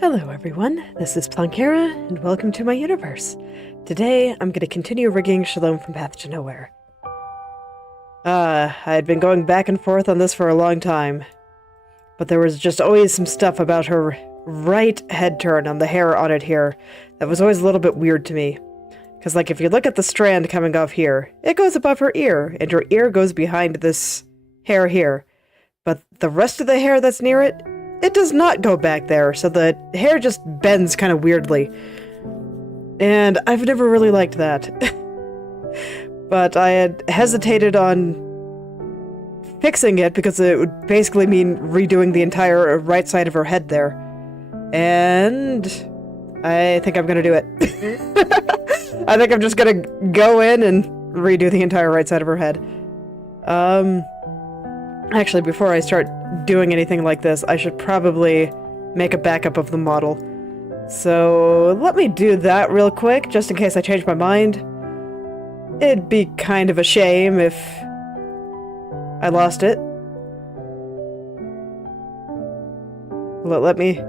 Hello everyone, this is Plankera, and welcome to my universe. Today, I'm going to continue rigging Shalom from Path to Nowhere. I had been going back and forth on this for a long time, but there was just always some stuff about her right head turn on the hair on it here that was always a little bit weird to me. Because, like, if you look at the strand coming off here, it goes above her ear, and her ear goes behind this hair here. But the rest of the hair that's near it, it does not go back there, so the hair just bends kind of weirdly. And I've never really liked that. But I had hesitated on fixing it because it would basically mean redoing the entire right side of her head there. And I think I'm gonna do it. I think I'm just gonna go in and redo the entire right side of her head. Actually, before I start doing anything like this, I should probably make a backup of the model. So let me do that real quick, just in case I change my mind. It'd be kind of a shame if I lost it. Let me...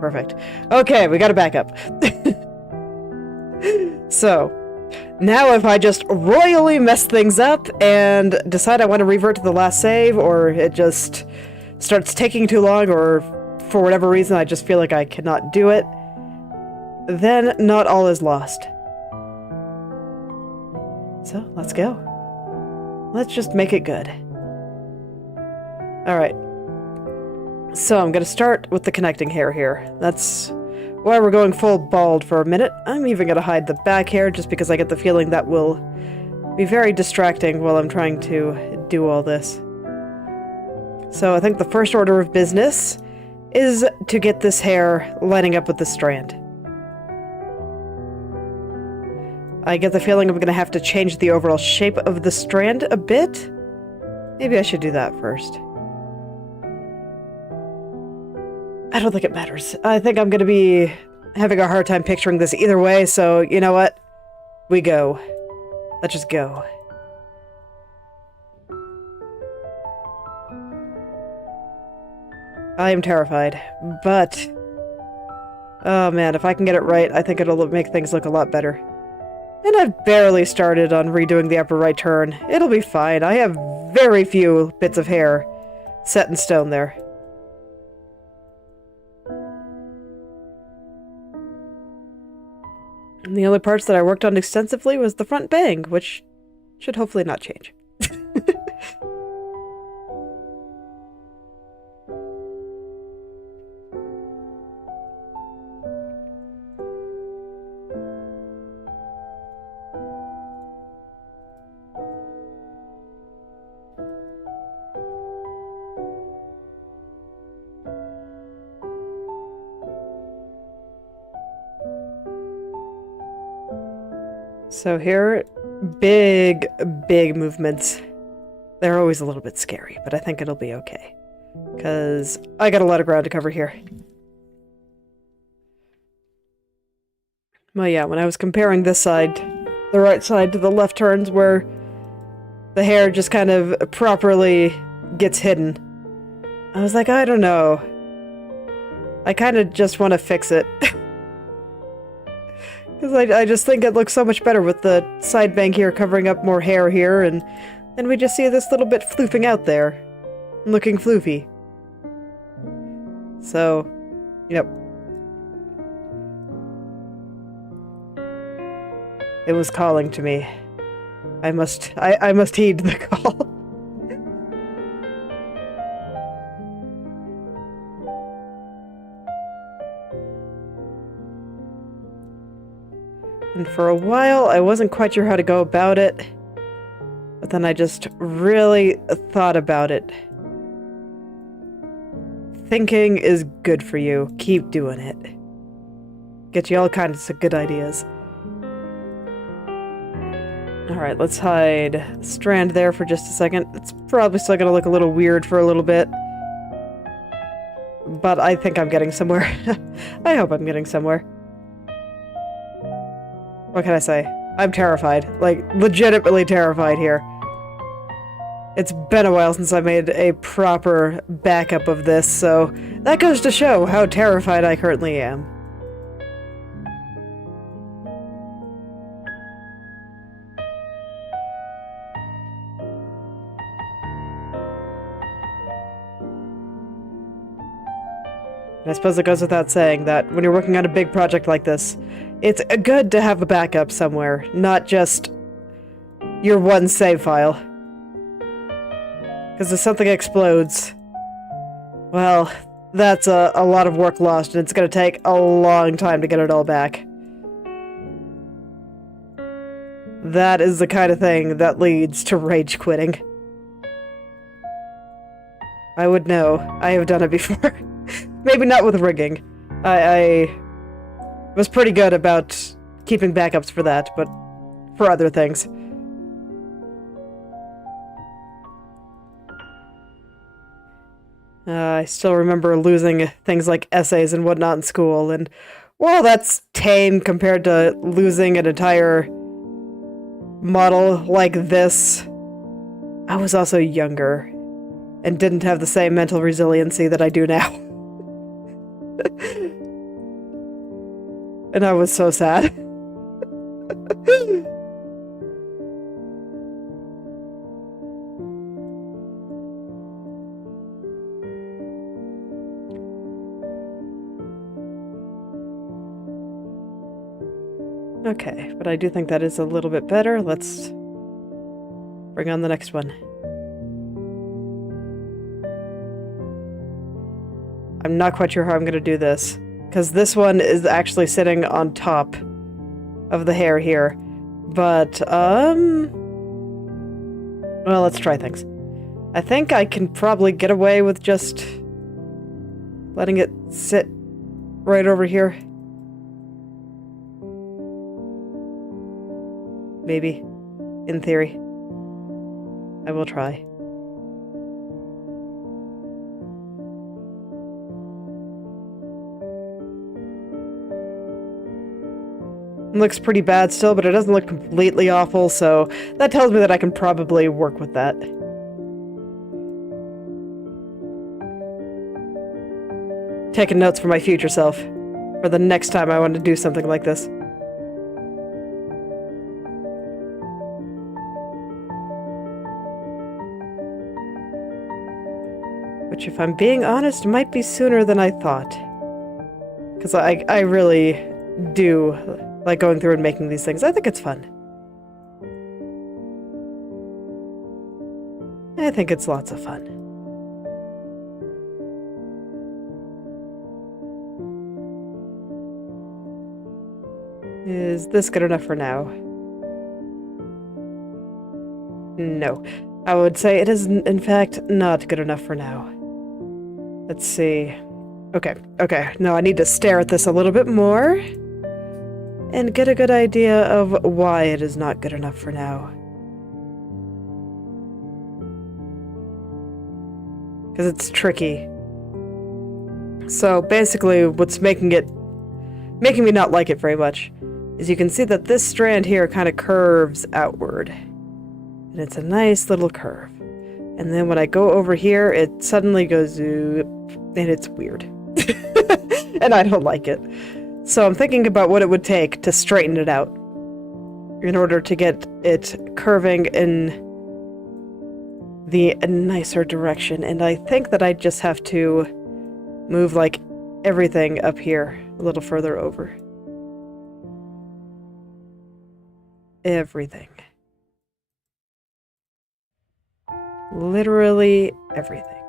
Perfect. Okay, we got a backup. So, now if I just royally mess things up and decide I want to revert to the last save, or it just starts taking too long, or for whatever reason I just feel like I cannot do it, then not all is lost. So, let's go. Let's just make it good. Alright. So, I'm going to start with the connecting hair here. That's why we're going full bald for a minute. I'm even going to hide the back hair just because I get the feeling that will be very distracting while I'm trying to do all this. So I think the first order of business is to get this hair lining up with the strand. I get the feeling I'm going to have to change the overall shape of the strand a bit. Maybe I should do that first. I don't think it matters. I think I'm going to be having a hard time picturing this either way, so you know what? We go. Let's just go. I am terrified, but... oh man, if I can get it right, I think it'll make things look a lot better. And I've barely started on redoing the upper right turn. It'll be fine. I have very few bits of hair set in stone there. And the only parts that I worked on extensively was the front bang, which should hopefully not change. So here, big movements. They're always a little bit scary, but I think it'll be okay. Because I got a lot of ground to cover here. Well, yeah, when I was comparing this side, the right side, to the left turns where the hair just kind of properly gets hidden, I was like, I don't know. I kind of just want to fix it. Because I just think it looks so much better with the side bang here covering up more hair here, and then we just see this little bit floofing out there. Looking floofy. So, yep. It was calling to me. I must heed the call. And for a while, I wasn't quite sure how to go about it, but then I just really thought about it. Thinking is good for you. Keep doing it. Get you all kinds of good ideas. Alright, let's hide the strand there for just a second. It's probably still gonna look a little weird for a little bit. But I think I'm getting somewhere. I hope I'm getting somewhere. What can I say? I'm terrified. Like, legitimately terrified here. It's been a while since I made a proper backup of this, so that goes to show how terrified I currently am. I suppose it goes without saying that when you're working on a big project like this, it's good to have a backup somewhere, not just your one save file. Because if something explodes, well, that's a lot of work lost, and it's going to take a long time to get it all back. That is the kind of thing that leads to rage quitting. I would know. I have done it before. Maybe not with rigging. I was pretty good about keeping backups for that, but for other things. I still remember losing things like essays and whatnot in school, and while that's tame compared to losing an entire model like this, I was also younger and didn't have the same mental resiliency that I do now. And I was so sad. Okay, but I do think that is a little bit better. Let's bring on the next one. I'm not quite sure how I'm going to do this, because this one is actually sitting on top of the hair here. But, well, let's try things. I think I can probably get away with just letting it sit right over here. Maybe. In theory. I will try. It looks pretty bad still, but it doesn't look completely awful, so that tells me that I can probably work with that. Taking notes for my future self, for the next time I want to do something like this. Which, if I'm being honest, might be sooner than I thought. Because I really do like going through and making these things. I think it's fun. I think it's lots of fun. Is this good enough for now? No. I would say it is, in fact, not good enough for now. Let's see. Okay. No, I need to stare at this a little bit more and get a good idea of why it is not good enough for now. Because it's tricky. So basically, what's making me not like it very much is you can see that this strand here kind of curves outward. And it's a nice little curve. And then when I go over here, it suddenly goes, and it's weird. And I don't like it. So I'm thinking about what it would take to straighten it out in order to get it curving in the nicer direction. And I think that I just have to move like everything up here a little further over. Everything. Literally everything.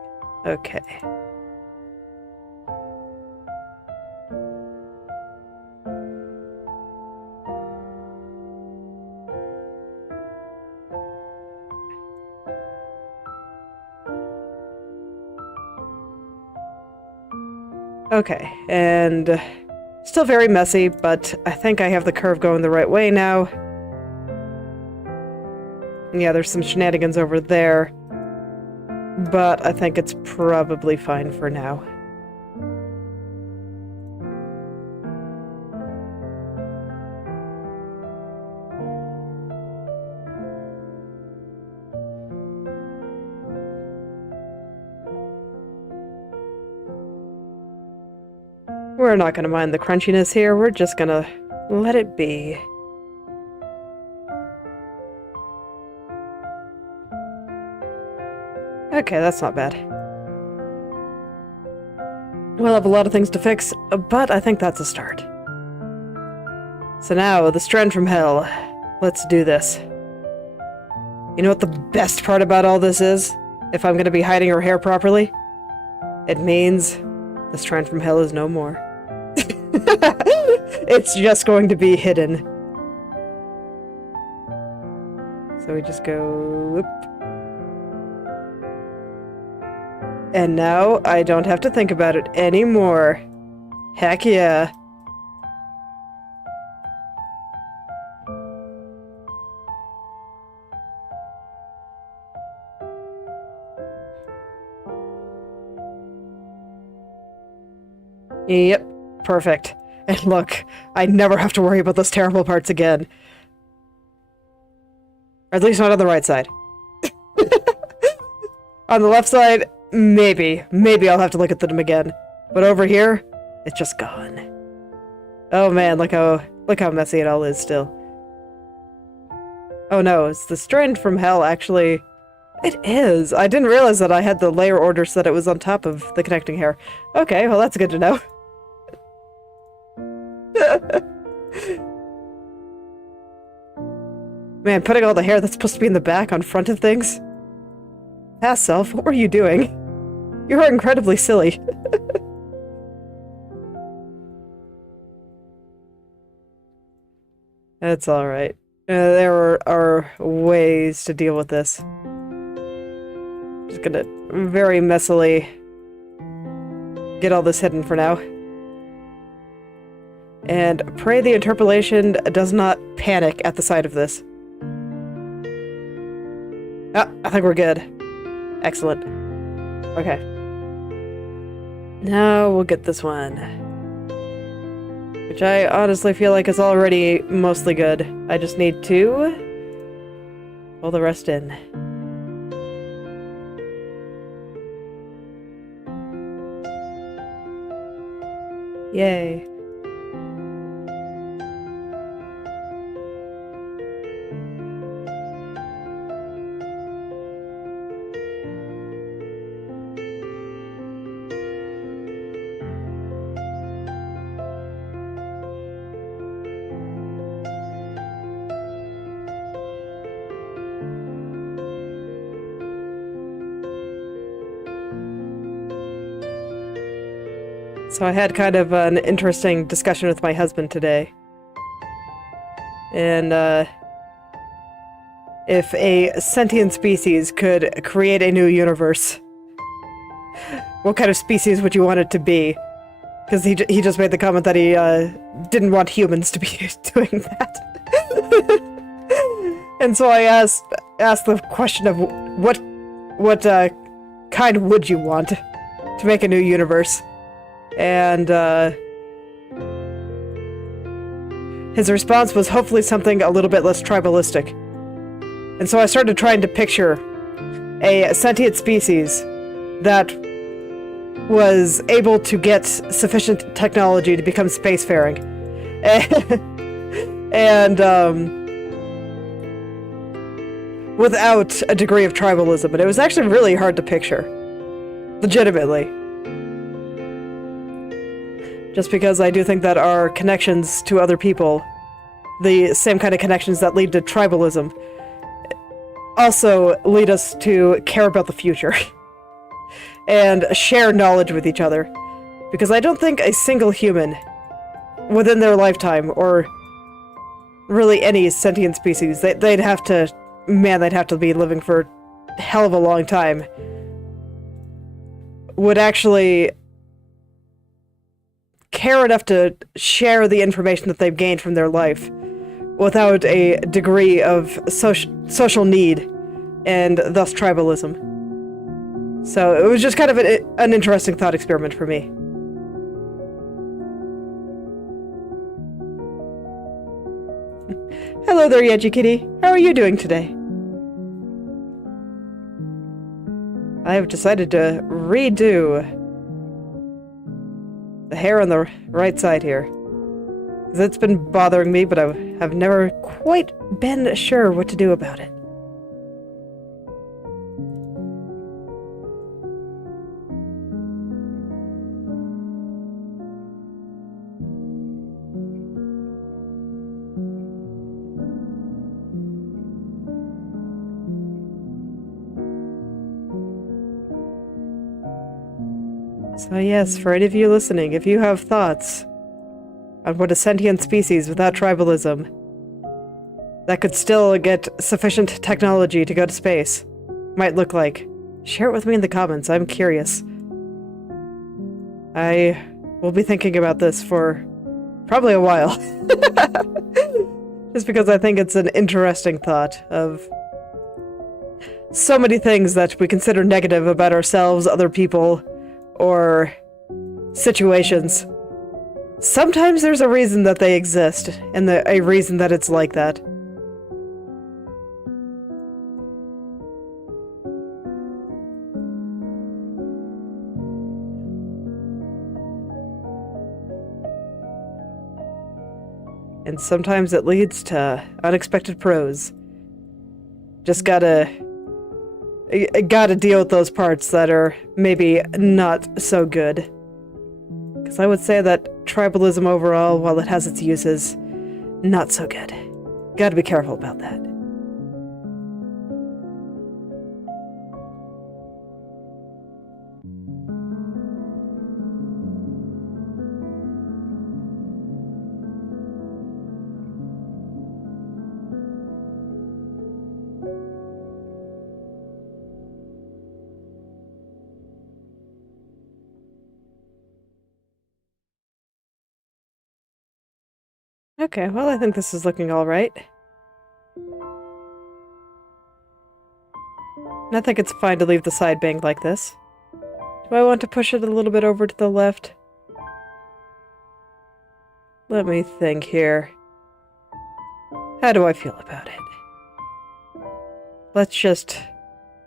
Okay. Okay, and still very messy, but I think I have the curve going the right way now. Yeah, there's some shenanigans over there, but I think it's probably fine for now. We're not gonna mind the crunchiness here, we're just gonna let it be. Okay, that's not bad. We'll have a lot of things to fix, but I think that's a start. So now, the strand from hell. Let's do this. You know what the best part about all this is? If I'm gonna be hiding her hair properly? It means the strand from hell is no more. It's just going to be hidden. So we just go... whoop. And now I don't have to think about it anymore. Heck yeah. Yep, perfect. And look, I never have to worry about those terrible parts again. Or at least not on the right side. On the left side, maybe. Maybe I'll have to look at them again. But over here, it's just gone. Oh man, look how messy it all is still. Oh no, is the strand from hell actually... It is! I didn't realize that I had the layer order so that it was on top of the connecting hair. Okay, well that's good to know. Man, putting all the hair that's supposed to be in the back on front of things? Past self, what were you doing? You were incredibly silly. That's alright. There are ways to deal with this. Just gonna very messily get all this hidden for now. And pray the interpolation does not panic at the sight of this. Ah, I think we're good. Excellent. Okay. Now we'll get this one. Which I honestly feel like is already mostly good. I just need to pull the rest in. Yay. So I had kind of an interesting discussion with my husband today. And, if a sentient species could create a new universe, what kind of species would you want it to be? Because he just made the comment that he, didn't want humans to be doing that. And so I asked the question of what kind would you want to make a new universe? And, his response was hopefully something a little bit less tribalistic. And so I started trying to picture a sentient species that was able to get sufficient technology to become spacefaring. And, without a degree of tribalism. And it was actually really hard to picture. Legitimately. Just because I do think that our connections to other people, the same kind of connections that lead to tribalism, also lead us to care about the future. And share knowledge with each other. Because I don't think a single human, within their lifetime, or really any sentient species, they'd have to be living for a hell of a long time, would actually care enough to share the information that they've gained from their life without a degree of social need and thus tribalism. So it was just kind of an interesting thought experiment for me. Hello there, Yeji Kitty. How are you doing today? I have decided to redo The hair on the right side here. 'Cause it's been bothering me, but I have never quite been sure what to do about it. So yes, for any of you listening, if you have thoughts on what a sentient species without tribalism that could still get sufficient technology to go to space might look like, share it with me in the comments. I'm curious. I will be thinking about this for probably a while. Just because I think it's an interesting thought of so many things that we consider negative about ourselves, other people, or situations. Sometimes there's a reason that they exist, and a reason that it's like that. And sometimes it leads to unexpected pros. Just gotta deal with those parts that are maybe not so good. Because I would say that tribalism overall, while it has its uses, not so good. Gotta be careful about that. Okay, well, I think this is looking all right. I think it's fine to leave the side banged like this. Do I want to push it a little bit over to the left? Let me think here. How do I feel about it? Let's just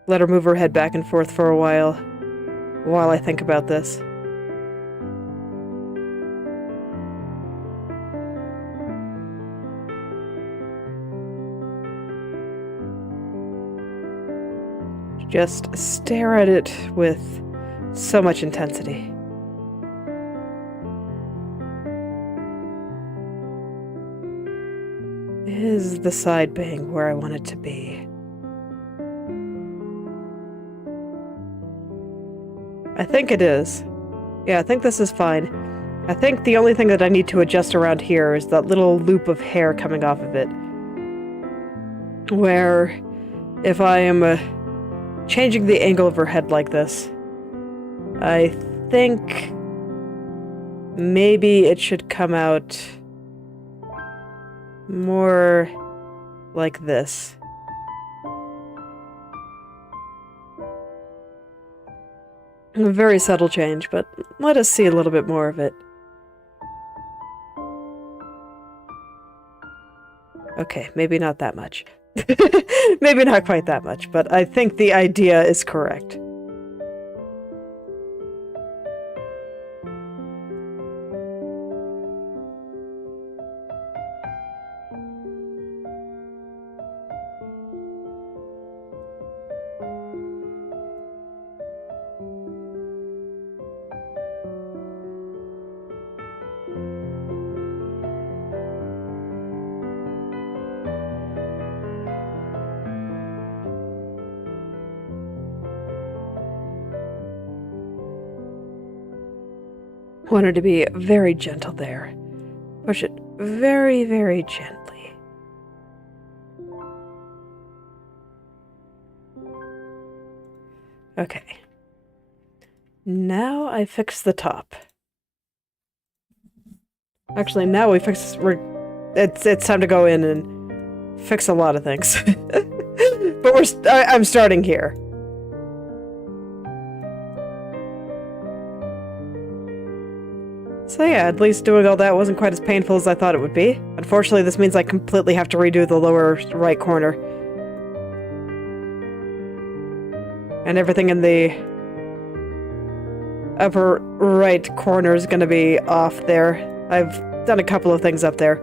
let her move her head back and forth for a while I think about this. Just stare at it with so much intensity. Is the side bang where I want it to be? I think it is. Yeah, I think this is fine. I think the only thing that I need to adjust around here is that little loop of hair coming off of it. Where, if I am changing the angle of her head like this, I think maybe it should come out more like this. A very subtle change, but let us see a little bit more of it. Okay, maybe not that much. Maybe not quite that much, but I think the idea is correct. Want her to be very gentle there. Push it very, very gently. Okay. Now I fix the top. Actually, now we fix... It's time to go in and fix a lot of things. But I'm starting here. So yeah, at least doing all that wasn't quite as painful as I thought it would be. Unfortunately, this means I completely have to redo the lower right corner. And everything in the upper right corner is going to be off there. I've done a couple of things up there.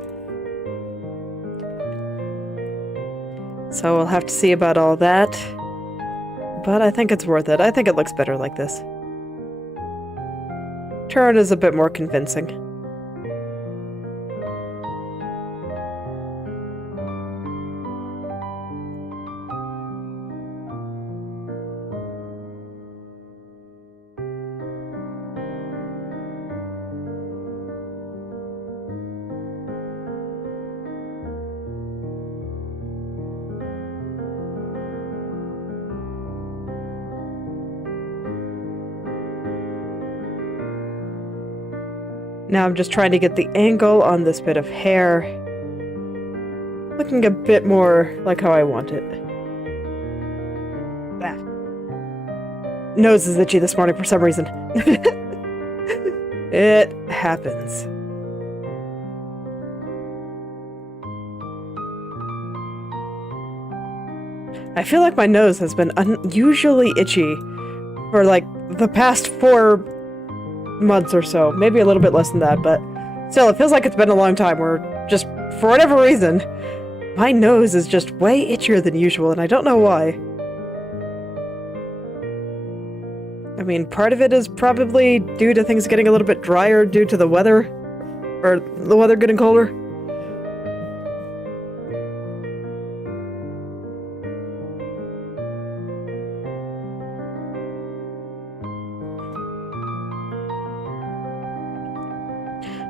So we'll have to see about all that. But I think it's worth it. I think it looks better like this. Turn is a bit more convincing. Now I'm just trying to get the angle on this bit of hair looking a bit more like how I want it. Ah. Nose is itchy this morning for some reason. It happens. I feel like my nose has been unusually itchy for like the past 4 months or so. Maybe a little bit less than that, but still, it feels like it's been a long time where just, for whatever reason, my nose is just way itchier than usual, and I don't know why. I mean, part of it is probably due to things getting a little bit drier due to the weather, or the weather getting colder.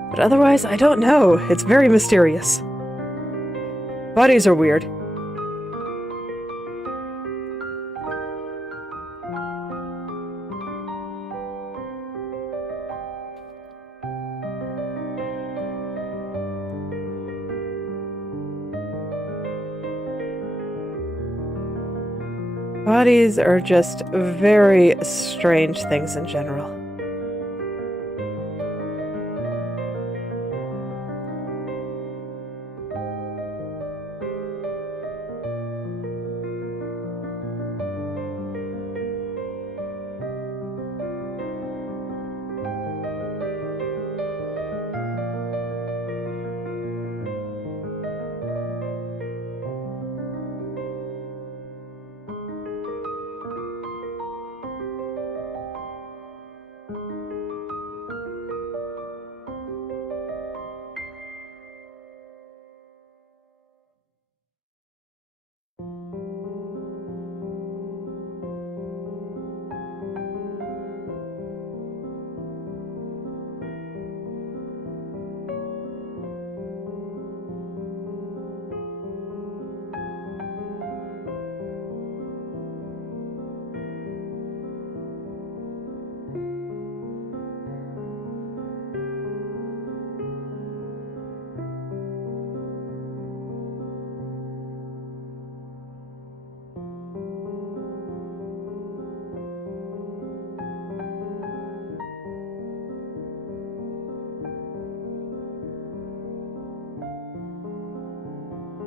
But otherwise, I don't know. It's very mysterious. Bodies are weird. Bodies are just very strange things in general.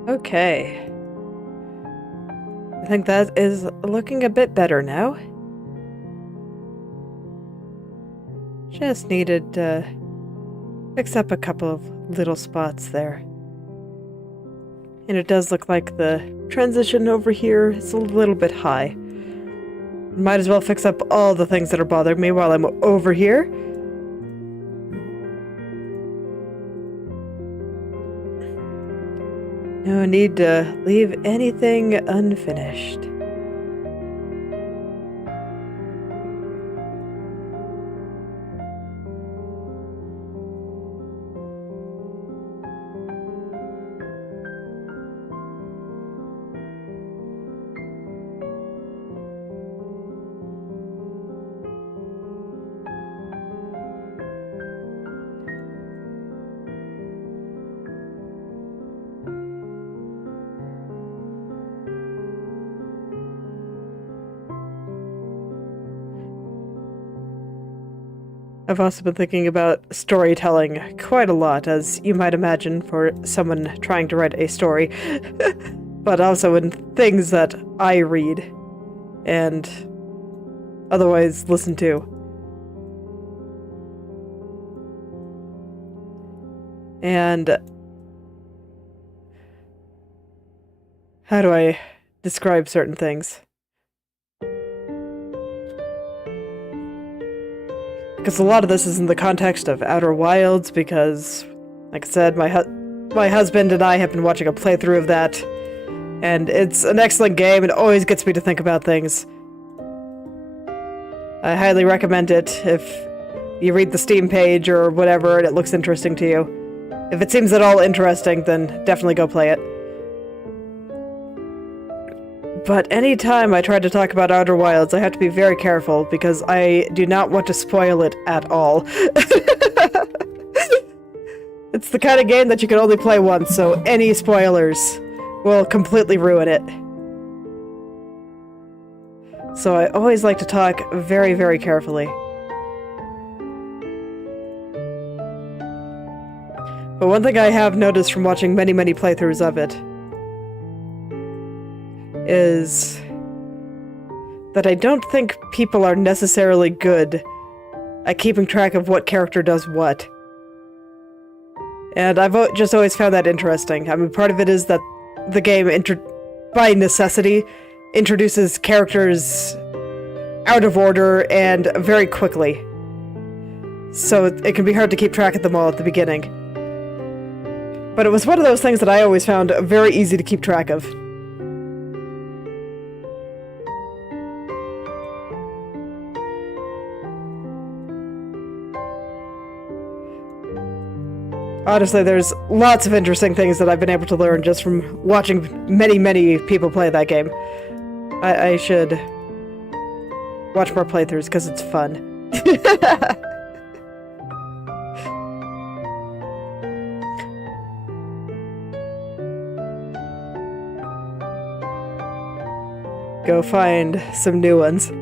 Okay. I think that is looking a bit better now. Just needed to fix up a couple of little spots there. And it does look like the transition over here is a little bit high. Might as well fix up all the things that are bothering me while I'm over here. No need to leave anything unfinished. I've also been thinking about storytelling quite a lot, as you might imagine for someone trying to write a story, but also in things that I read and otherwise listen to. And how do I describe certain things? Because a lot of this is in the context of Outer Wilds, because, like I said, my husband and I have been watching a playthrough of that, and it's an excellent game. It always gets me to think about things. I highly recommend it if you read the Steam page or whatever and it looks interesting to you. If it seems at all interesting, then definitely go play it. But anytime I try to talk about Outer Wilds, I have to be very careful because I do not want to spoil it at all. It's the kind of game that you can only play once, so any spoilers will completely ruin it. So I always like to talk very, very carefully. But one thing I have noticed from watching many, many playthroughs of it is that I don't think people are necessarily good at keeping track of what character does what. And I've just always found that interesting. I mean, part of it is that the game, by necessity, introduces characters out of order and very quickly. So it can be hard to keep track of them all at the beginning. But it was one of those things that I always found very easy to keep track of. Honestly, there's lots of interesting things that I've been able to learn just from watching many, many people play that game. I should watch more playthroughs because it's fun. Go find some new ones.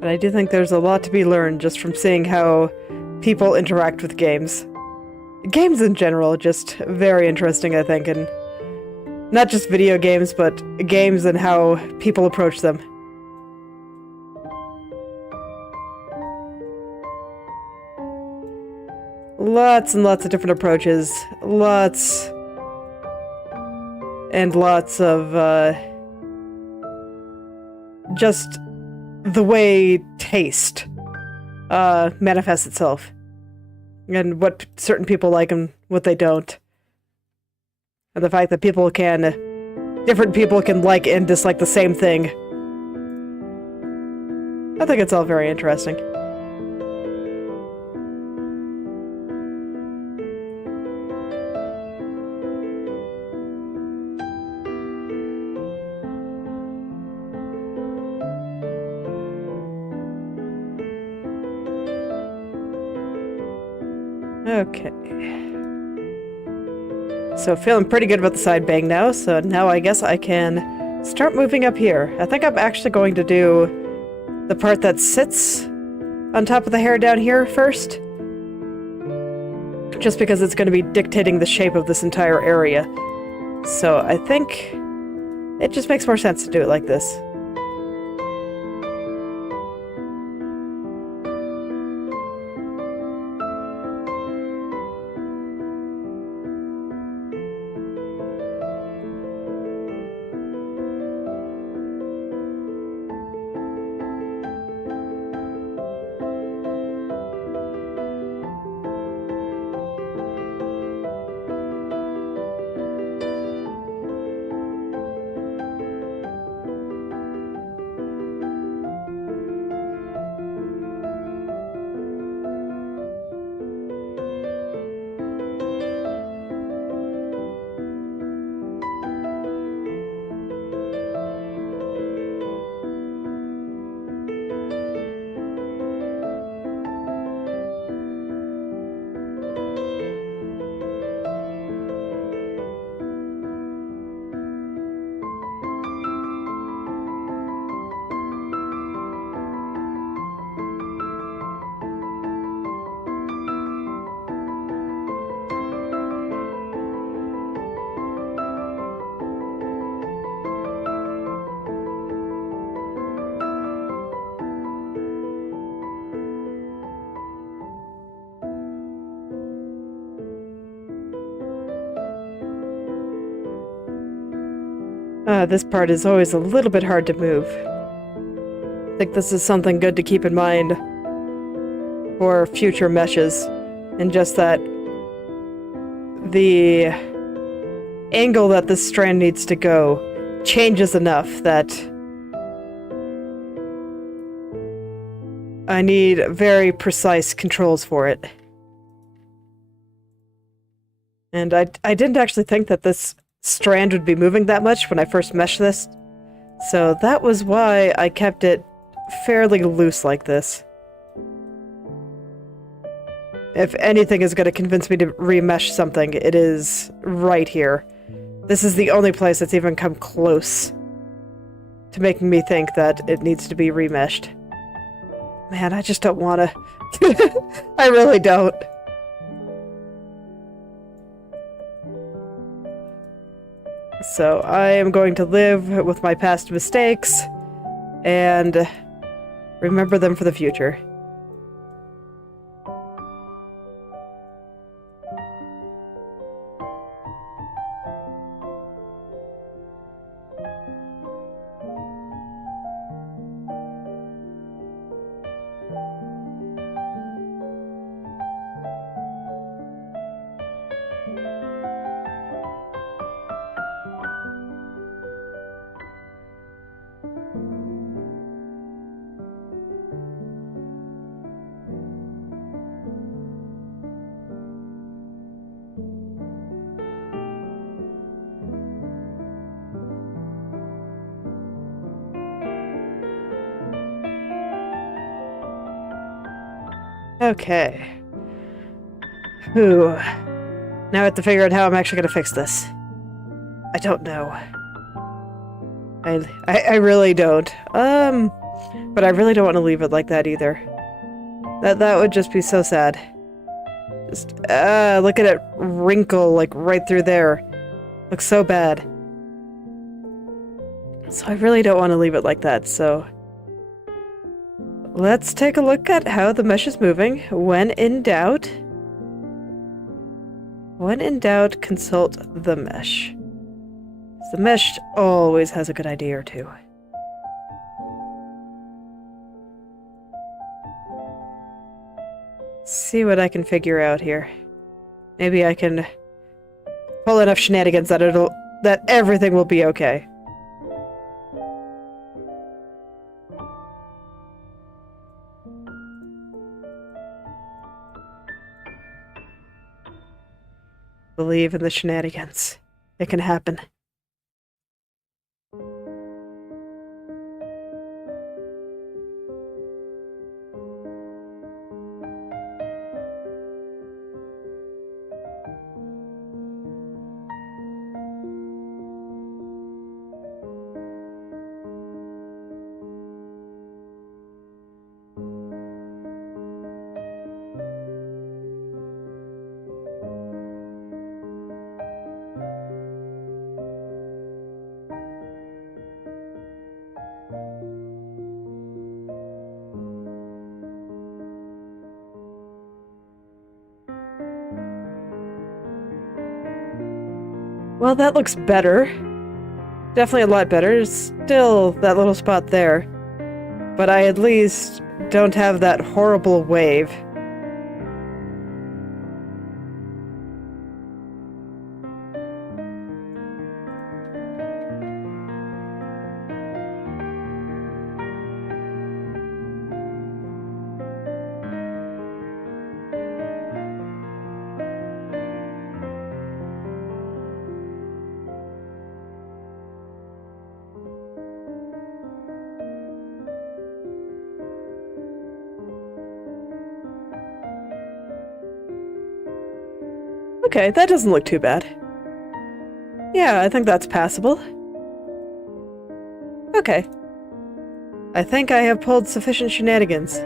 But I do think there's a lot to be learned just from seeing how people interact with games. Games in general, just very interesting, I think, and not just video games, but games and how people approach them. Lots and lots of different approaches. Lots and lots of, just the way taste manifests itself. And what certain people like and what they don't. And the fact that different people can like and dislike the same thing. I think it's all very interesting. Okay. So feeling pretty good about the side bang now, so now I guess I can start moving up here. I think I'm actually going to do the part that sits on top of the hair down here first. Just because it's going to be dictating the shape of this entire area. So I think it just makes more sense to do it like this. This part is always a little bit hard to move. I think this is something good to keep in mind for future meshes, and just that the angle that this strand needs to go changes enough that I need very precise controls for it. And I didn't actually think that this strand would be moving that much when I first meshed this, so that was why I kept it fairly loose like this. If anything is going to convince me to remesh something, it is right here. This is the only place that's even come close to making me think that it needs to be remeshed. Man, I just don't want to. I really don't. So I am going to live with my past mistakes and remember them for the future. Okay. Whew. Now I have to figure out how I'm actually gonna fix this. I don't know. I really don't. But I really don't want to leave it like that either. That would just be so sad. Just, look at it wrinkle, like, right through there. Looks so bad. So I really don't want to leave it like that, so... Let's take a look at how the mesh is moving. When in doubt, consult the mesh. The mesh always has a good idea or two. See what I can figure out here. Maybe I can pull enough shenanigans that everything will be okay. Believe in the shenanigans. It can happen. Well, that looks better. Definitely a lot better. Still that little spot there. But I at least don't have that horrible wave. Okay, that doesn't look too bad. Yeah, I think that's passable. Okay. I think I have pulled sufficient shenanigans.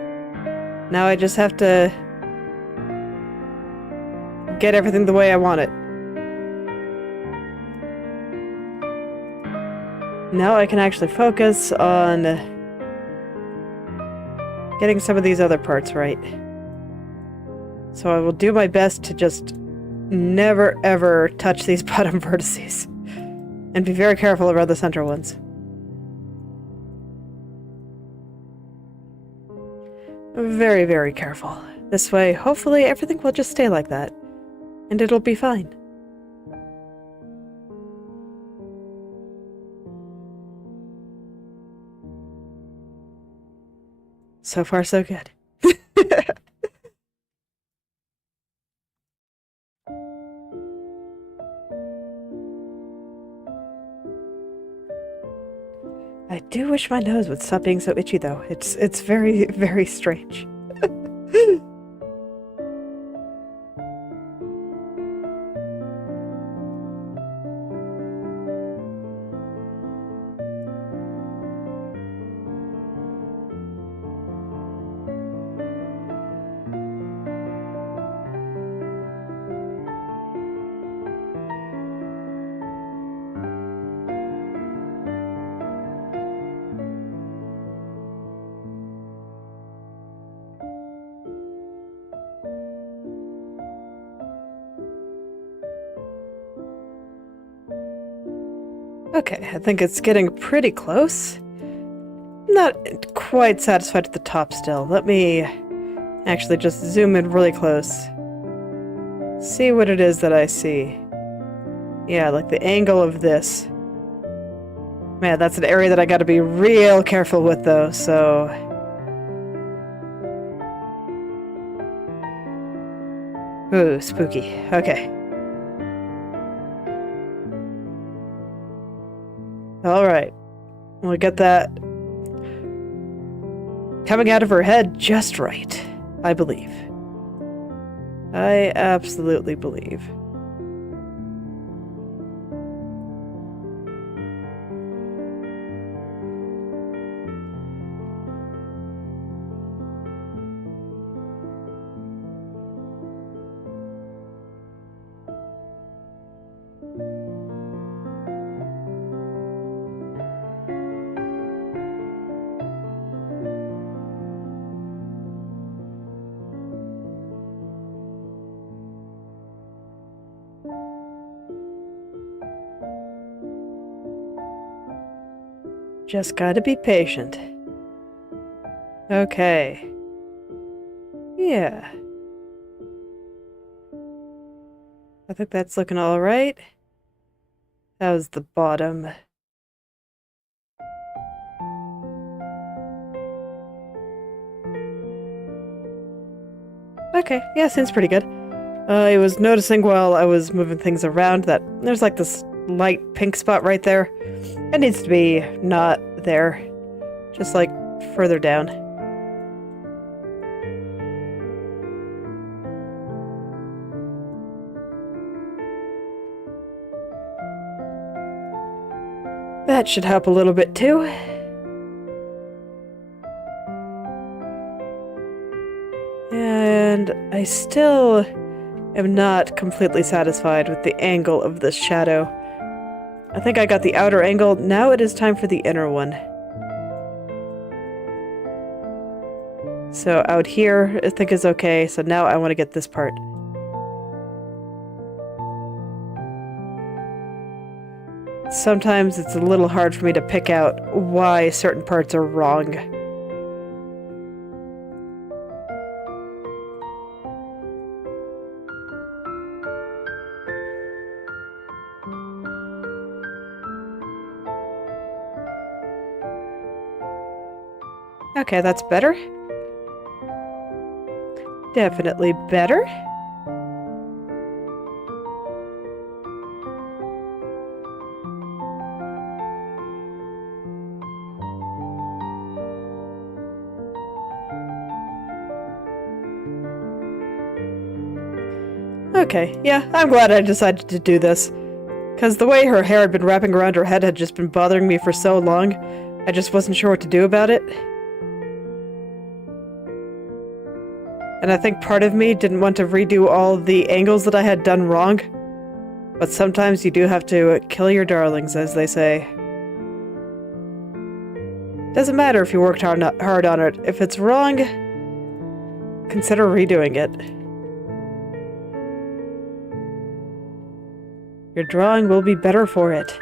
Now I just have to get everything the way I want it. Now I can actually focus on getting some of these other parts right. So I will do my best to just never ever touch these bottom vertices. And be very careful around the center ones. Very, very careful. This way, hopefully everything will just stay like that. And it'll be fine. So far, so good. I do wish my nose would stop being so itchy, though. It's very, very strange. Okay, I think it's getting pretty close. Not quite satisfied at the top still. Let me actually just zoom in really close. See what it is that I see. Yeah, like the angle of this. Man, that's an area that I gotta be real careful with though, so... Ooh, spooky. Okay. Alright. We'll get that coming out of her head just right, I believe. I absolutely believe. Just gotta be patient. Okay. Yeah. I think that's looking alright. That was the bottom. Okay, yeah, seems pretty good. I was noticing while I was moving things around that there's like this light pink spot right there. It needs to be not there. Just like further down. That should help a little bit too. And I still am not completely satisfied with the angle of this shadow. I think I got the outer angle. Now it is time for the inner one. So out here, I think is okay. So now I want to get this part. Sometimes it's a little hard for me to pick out why certain parts are wrong. Okay, that's better. Definitely better. Okay, yeah, I'm glad I decided to do this. Because the way her hair had been wrapping around her head had just been bothering me for so long, I just wasn't sure what to do about it. And I think part of me didn't want to redo all the angles that I had done wrong. But sometimes you do have to kill your darlings, as they say. Doesn't matter if you worked hard on it. If it's wrong, consider redoing it. Your drawing will be better for it.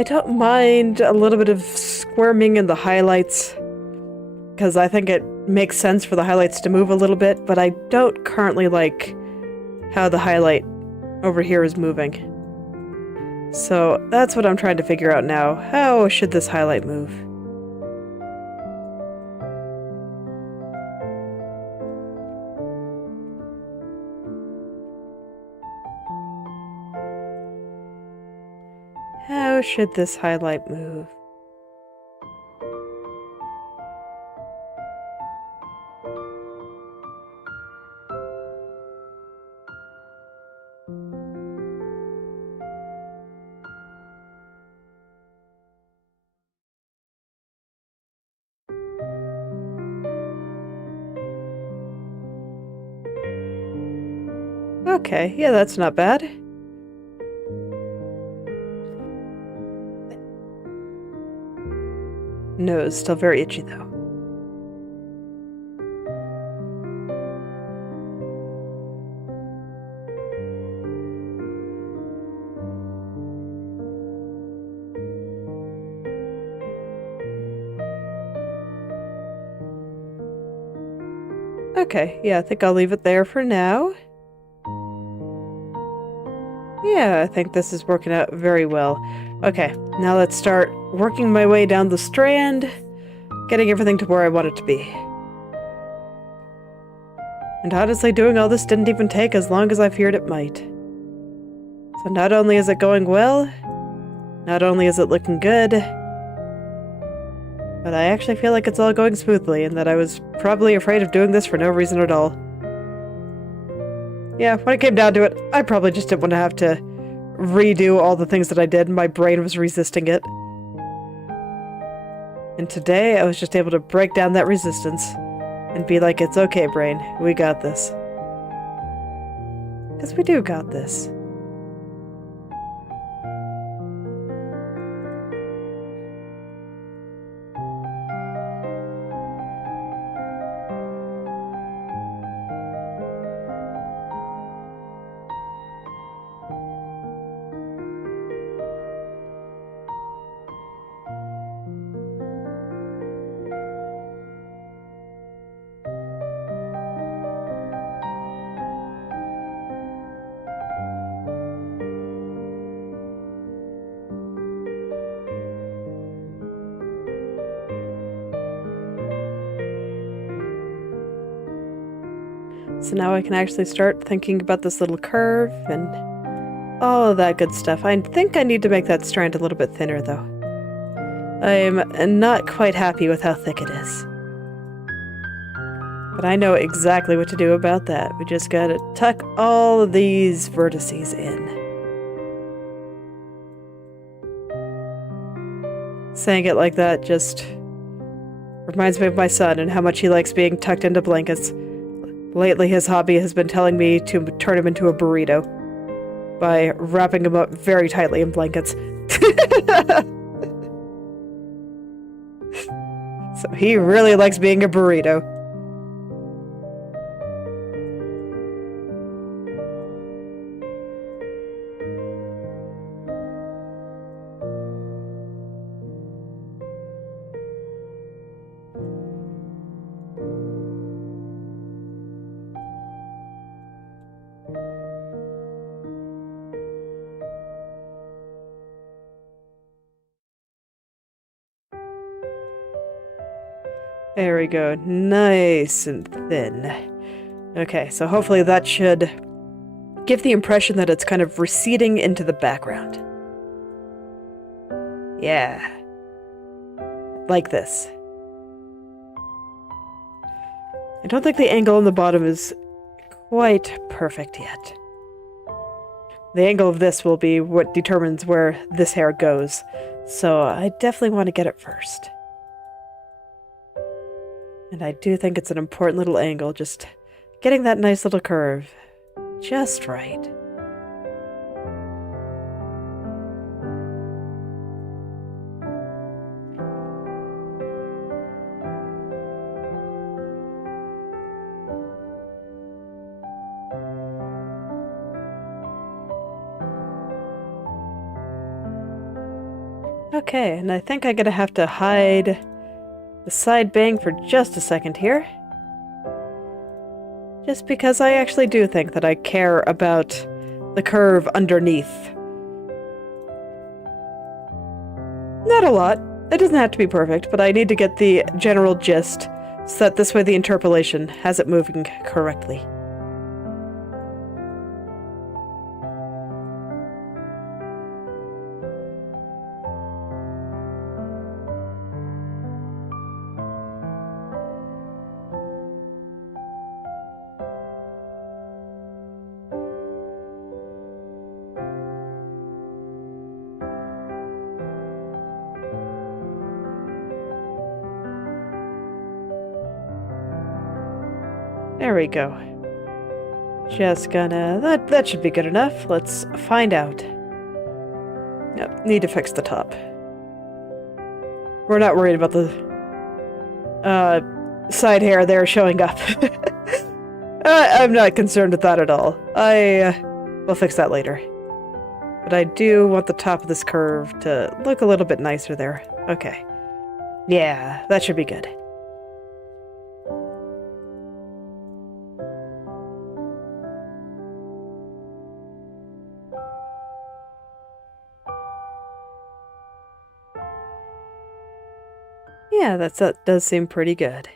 I don't mind a little bit of squirming in the highlights, because I think it makes sense for the highlights to move a little bit, but I don't currently like how the highlight over here is moving. So that's what I'm trying to figure out now. How should this highlight move? How should this highlight move? Okay, yeah, that's not bad. Nose, still very itchy though. Okay, yeah, I think I'll leave it there for now. Yeah, I think this is working out very well. Okay, now let's start working my way down the strand, getting everything to where I want it to be. And honestly, doing all this didn't even take as long as I feared it might. So not only is it going well, not only is it looking good, but I actually feel like it's all going smoothly and that I was probably afraid of doing this for no reason at all. Yeah, when it came down to it, I probably just didn't want to have to redo all the things that I did. My brain was resisting it. And today, I was just able to break down that resistance and be like, it's okay, brain. We got this. Because we do got this. So now I can actually start thinking about this little curve and all of that good stuff. I think I need to make that strand a little bit thinner, though. I'm not quite happy with how thick it is. But I know exactly what to do about that. We just gotta tuck all of these vertices in. Saying it like that just reminds me of my son and how much he likes being tucked into blankets. Lately, his hobby has been telling me to turn him into a burrito by wrapping him up very tightly in blankets. So he really likes being a burrito. There we go. Nice and thin. Okay, so hopefully that should give the impression that it's kind of receding into the background. Yeah. Like this. I don't think the angle on the bottom is quite perfect yet. The angle of this will be what determines where this hair goes, so I definitely want to get it first. And I do think it's an important little angle, just getting that nice little curve just right. Okay, and I think I'm gonna have to hide the side bang for just a second here. Just because I actually do think that I care about the curve underneath. Not a lot. It doesn't have to be perfect, but I need to get the general gist so that this way the interpolation has it moving correctly. There we go. Just gonna... That should be good enough. Let's find out. Yep, need to fix the top. We're not worried about the side hair there showing up. I'm not concerned with that at all. We'll fix that later. But I do want the top of this curve to look a little bit nicer there. Okay. Yeah, that should be good. Yeah, that does seem pretty good.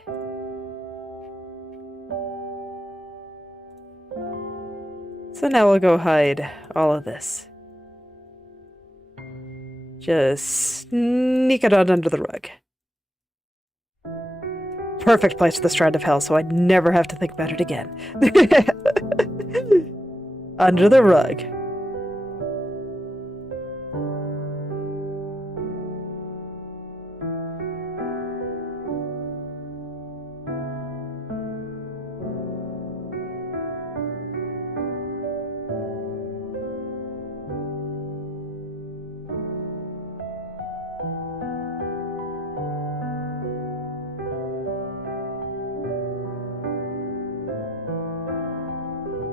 So now we'll go hide all of this. Just sneak it on under the rug. Perfect place for the Strand of Hell, so I'd never have to think about it again. Under the rug.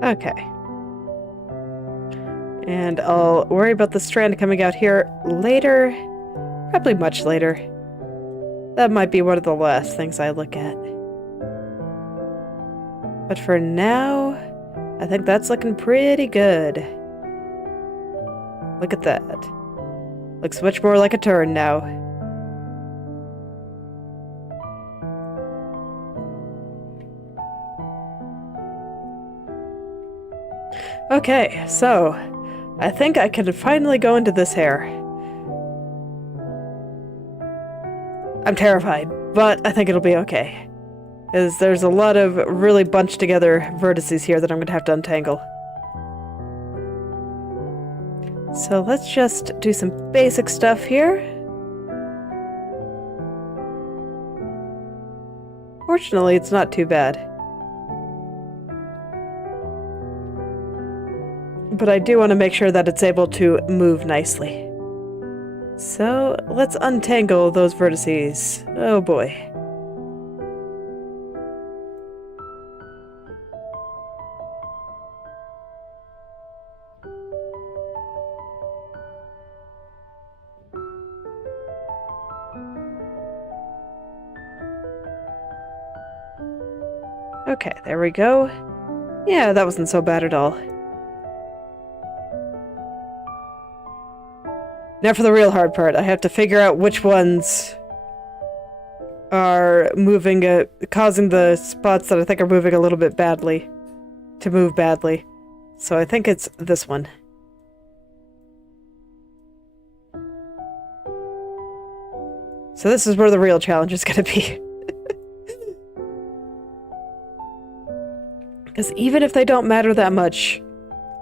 Okay. And I'll worry about the strand coming out here later. Probably much later. That might be one of the last things I look at. But for now, I think that's looking pretty good. Look at that. Looks much more like a turn now. Okay, so I think I can finally go into this hair. I'm terrified, but I think it'll be okay. Because there's a lot of really bunched together vertices here that I'm going to have to untangle. So let's just do some basic stuff here. Fortunately, it's not too bad. But I do want to make sure that it's able to move nicely. So let's untangle those vertices. Oh boy. Okay, there we go. Yeah, that wasn't so bad at all. Now for the real hard part, I have to figure out which ones are moving, causing the spots that I think are moving a little bit badly to move badly. So I think it's this one. So this is where the real challenge is going to be. Because even if they don't matter that much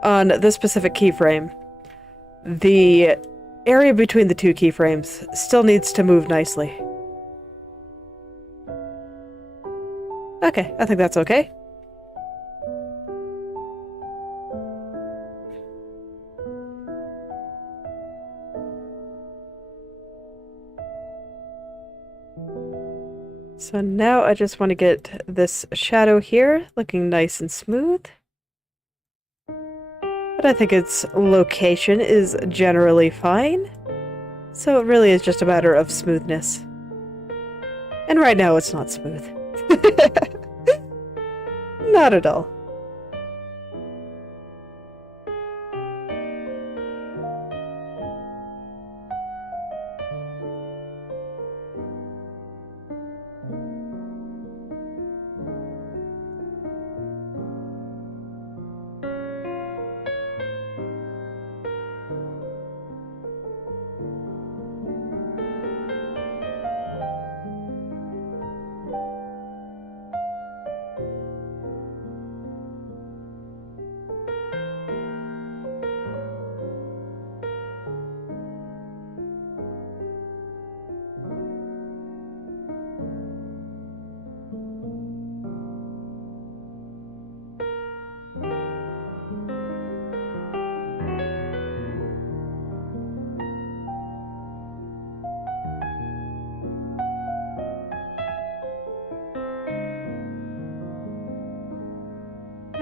on this specific keyframe, the area between the two keyframes still needs to move nicely. Okay, I think that's okay. So now I just want to get this shadow here looking nice and smooth. But I think its location is generally fine. So it really is just a matter of smoothness. And right now it's not smooth. Not at all.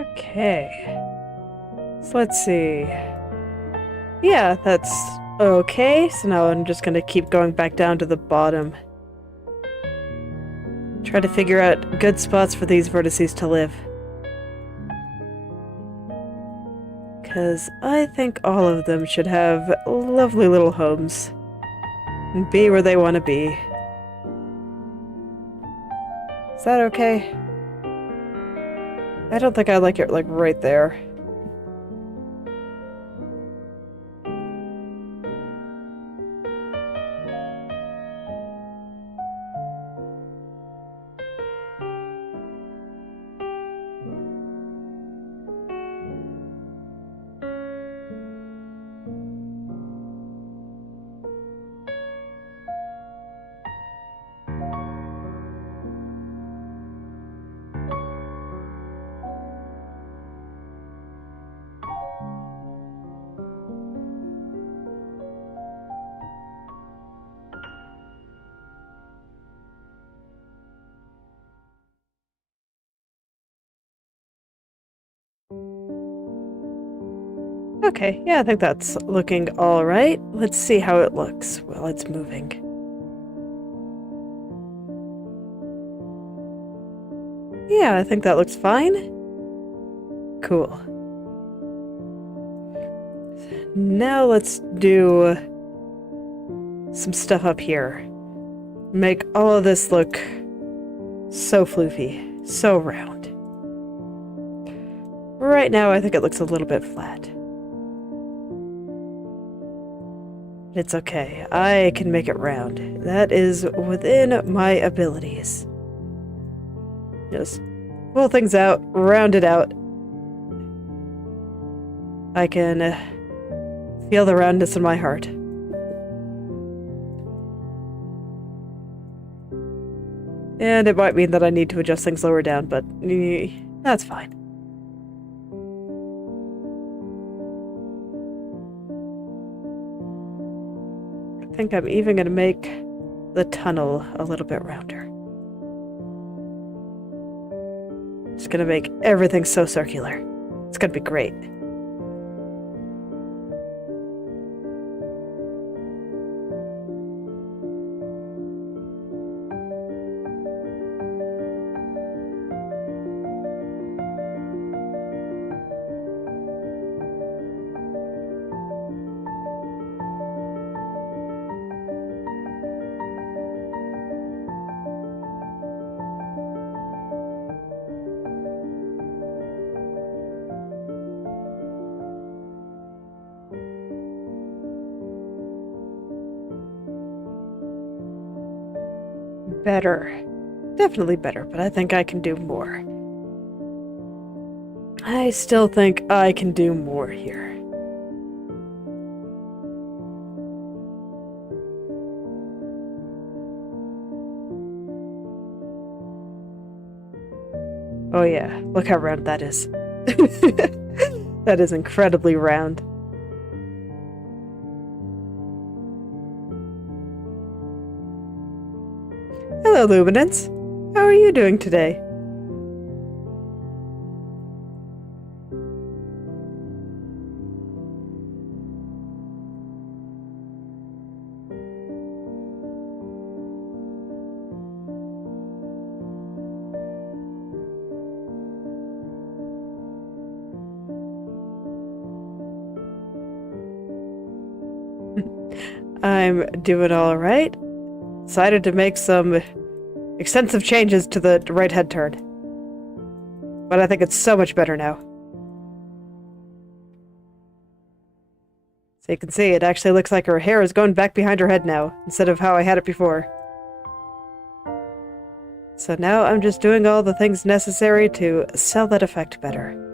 Okay. So let's see. Yeah, that's okay. So now I'm just gonna keep going back down to the bottom. Try to figure out good spots for these vertices to live. Because I think all of them should have lovely little homes. And be where they want to be. Is that okay? I don't think I like it, like, right there. Okay, yeah, I think that's looking alright. Let's see how it looks while it's moving. Yeah, I think that looks fine. Cool. Now let's do some stuff up here. Make all of this look so floofy, so round. Right now, I think it looks a little bit flat. It's okay. I can make it round. That is within my abilities. Just pull things out, round it out. I can feel the roundness in my heart. And it might mean that I need to adjust things lower down, but that's fine. I think I'm even going to make the tunnel a little bit rounder. Just going to make everything so circular. It's going to be great. Better. Definitely better, but I think I can do more. I still think I can do more here. Oh yeah, look how round that is. That is incredibly round. Hello, Luminance. How are you doing today? I'm doing alright. Decided to make some extensive changes to the right head turn. But I think it's so much better now. So you can see, it actually looks like her hair is going back behind her head now, instead of how I had it before. So now I'm just doing all the things necessary to sell that effect better.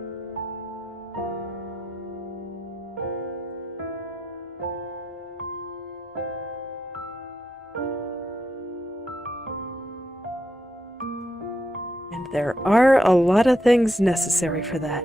And there are a lot of things necessary for that.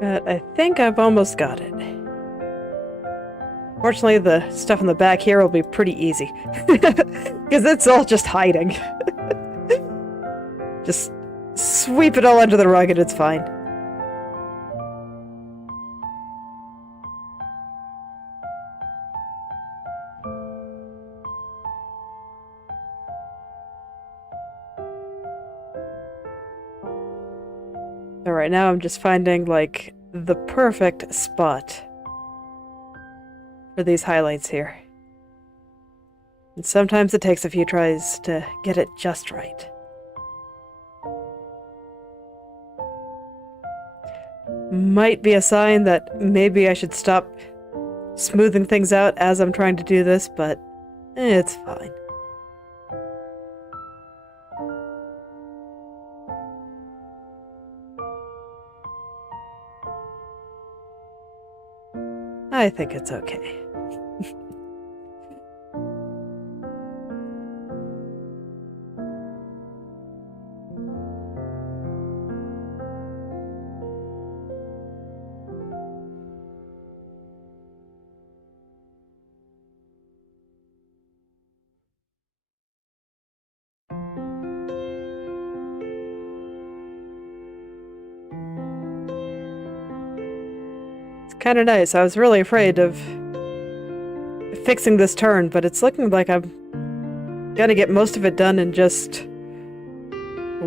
But I think I've almost got it. Fortunately, the stuff in the back here will be pretty easy. Because it's all just hiding. Just sweep it all under the rug and it's fine. So right now I'm just finding, like, the perfect spot for these highlights here. And sometimes it takes a few tries to get it just right. Might be a sign that maybe I should stop smoothing things out as I'm trying to do this, but it's fine. I think it's okay. Kind of nice. I was really afraid of fixing this turn, but it's looking like I'm gonna get most of it done in just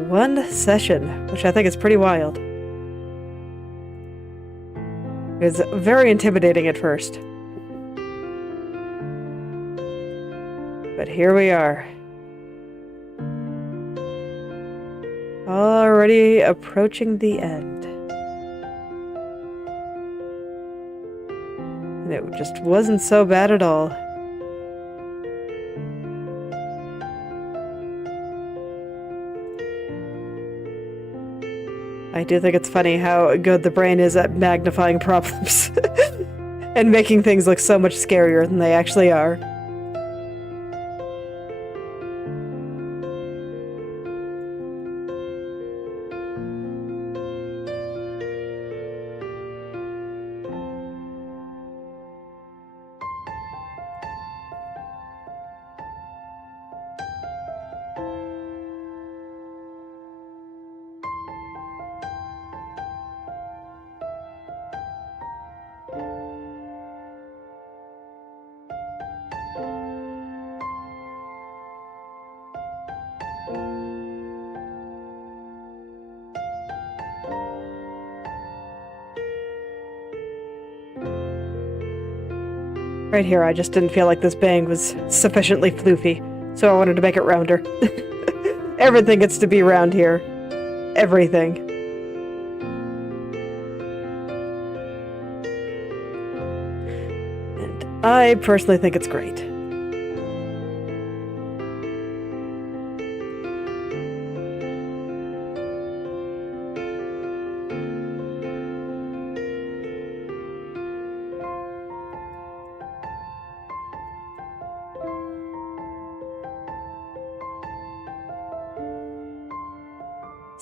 one session, which I think is pretty wild. It was very intimidating at first. But here we are. Already approaching the end. And it just wasn't so bad at all. I do think it's funny how good the brain is at magnifying problems and making things look so much scarier than they actually are. Right here, I just didn't feel like this bang was sufficiently floofy, so I wanted to make it rounder. Everything gets to be round here. Everything. And I personally think it's great.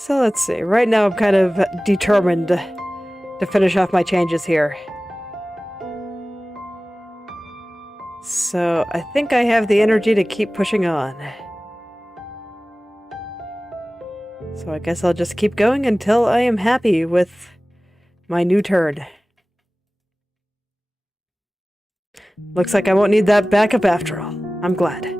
So let's see. Right now I'm kind of determined to finish off my changes here. So I think I have the energy to keep pushing on. So I guess I'll just keep going until I am happy with my new turn. Looks like I won't need that backup after all. I'm glad.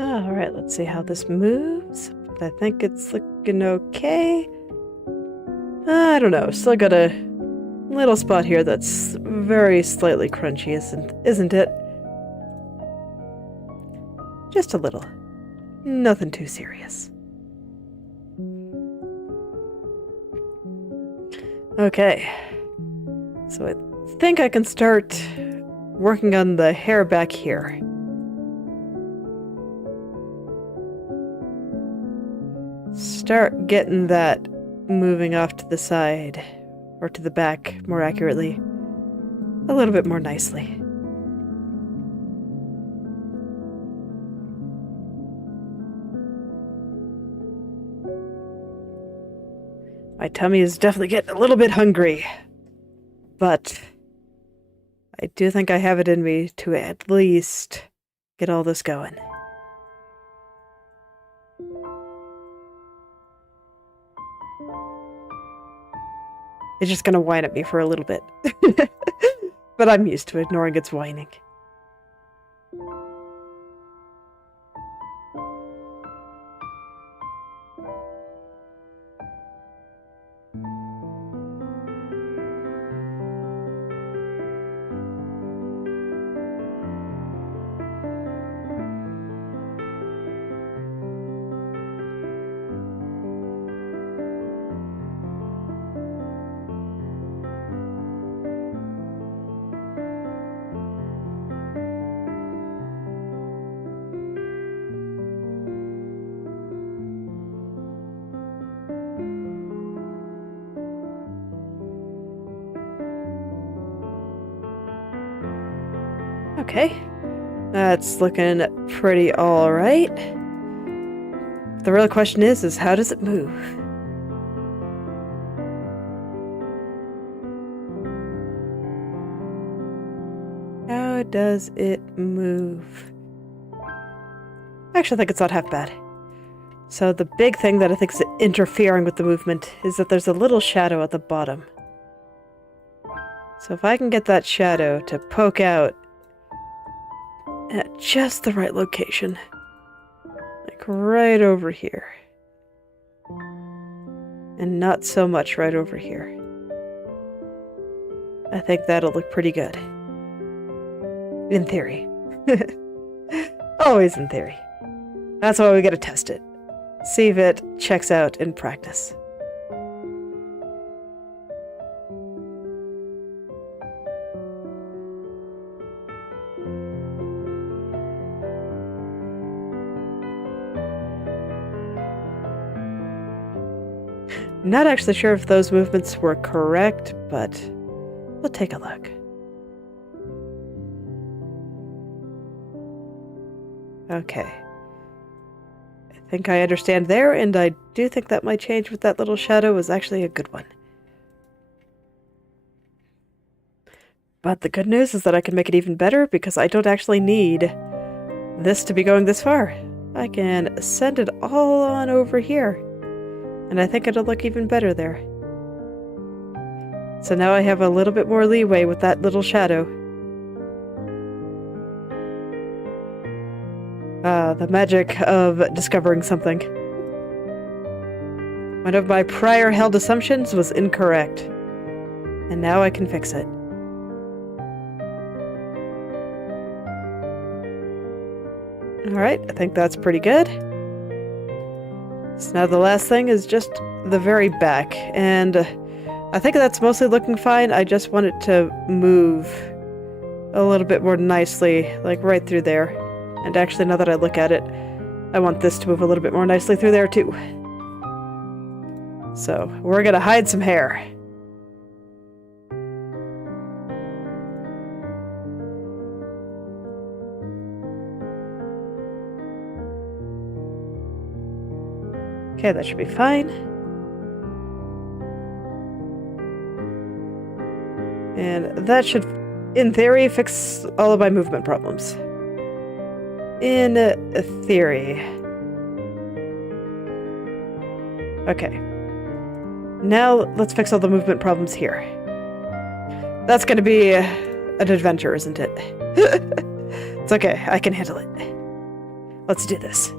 Alright, let's see how this moves. I think it's looking okay. I don't know, still got a little spot here that's very slightly crunchy, isn't it? Just a little. Nothing too serious. Okay. So I think I can start working on the hair back here. Start getting that moving off to the side, or to the back, more accurately, a little bit more nicely. My tummy is definitely getting a little bit hungry, but I do think I have it in me to at least get all this going. It's just gonna whine at me for a little bit. But I'm used to ignoring its whining. Okay, that's looking pretty alright. The real question is how does it move? How does it move? Actually, I think it's not half bad. So the big thing that I think is interfering with the movement is that there's a little shadow at the bottom. So if I can get that shadow to poke out at just the right location, like right over here, and not so much right over here, I think that'll look pretty good. In theory. Always in theory. That's why we gotta test it. See if it checks out in practice. Not actually sure if those movements were correct, but we'll take a look. Okay. I think I understand there, and I do think that my change with that little shadow was actually a good one. But the good news is that I can make it even better because I don't actually need this to be going this far. I can send it all on over here, and I think it'll look even better there. So now I have a little bit more leeway with that little shadow. The magic of discovering something. One of my prior held assumptions was incorrect, and now I can fix it. Alright, I think that's pretty good. So now the last thing is just the very back, and I think that's mostly looking fine. I just want it to move a little bit more nicely, like right through there. And actually, now that I look at it, I want this to move a little bit more nicely through there too. So, we're gonna hide some hair. Okay, that should be fine. And that should, in theory, fix all of my movement problems. In theory. Okay. Now, let's fix all the movement problems here. That's gonna be an adventure, isn't it? It's okay, I can handle it. Let's do this.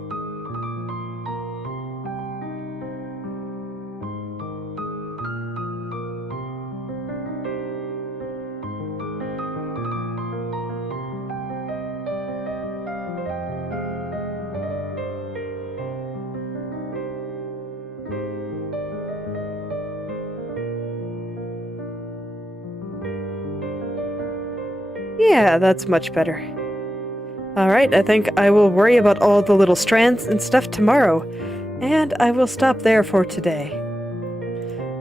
Yeah, that's much better. Alright, I think I will worry about all the little strands and stuff tomorrow, and I will stop there for today.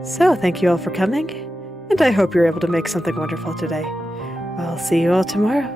So, thank you all for coming, and I hope you're able to make something wonderful today. I'll see you all tomorrow.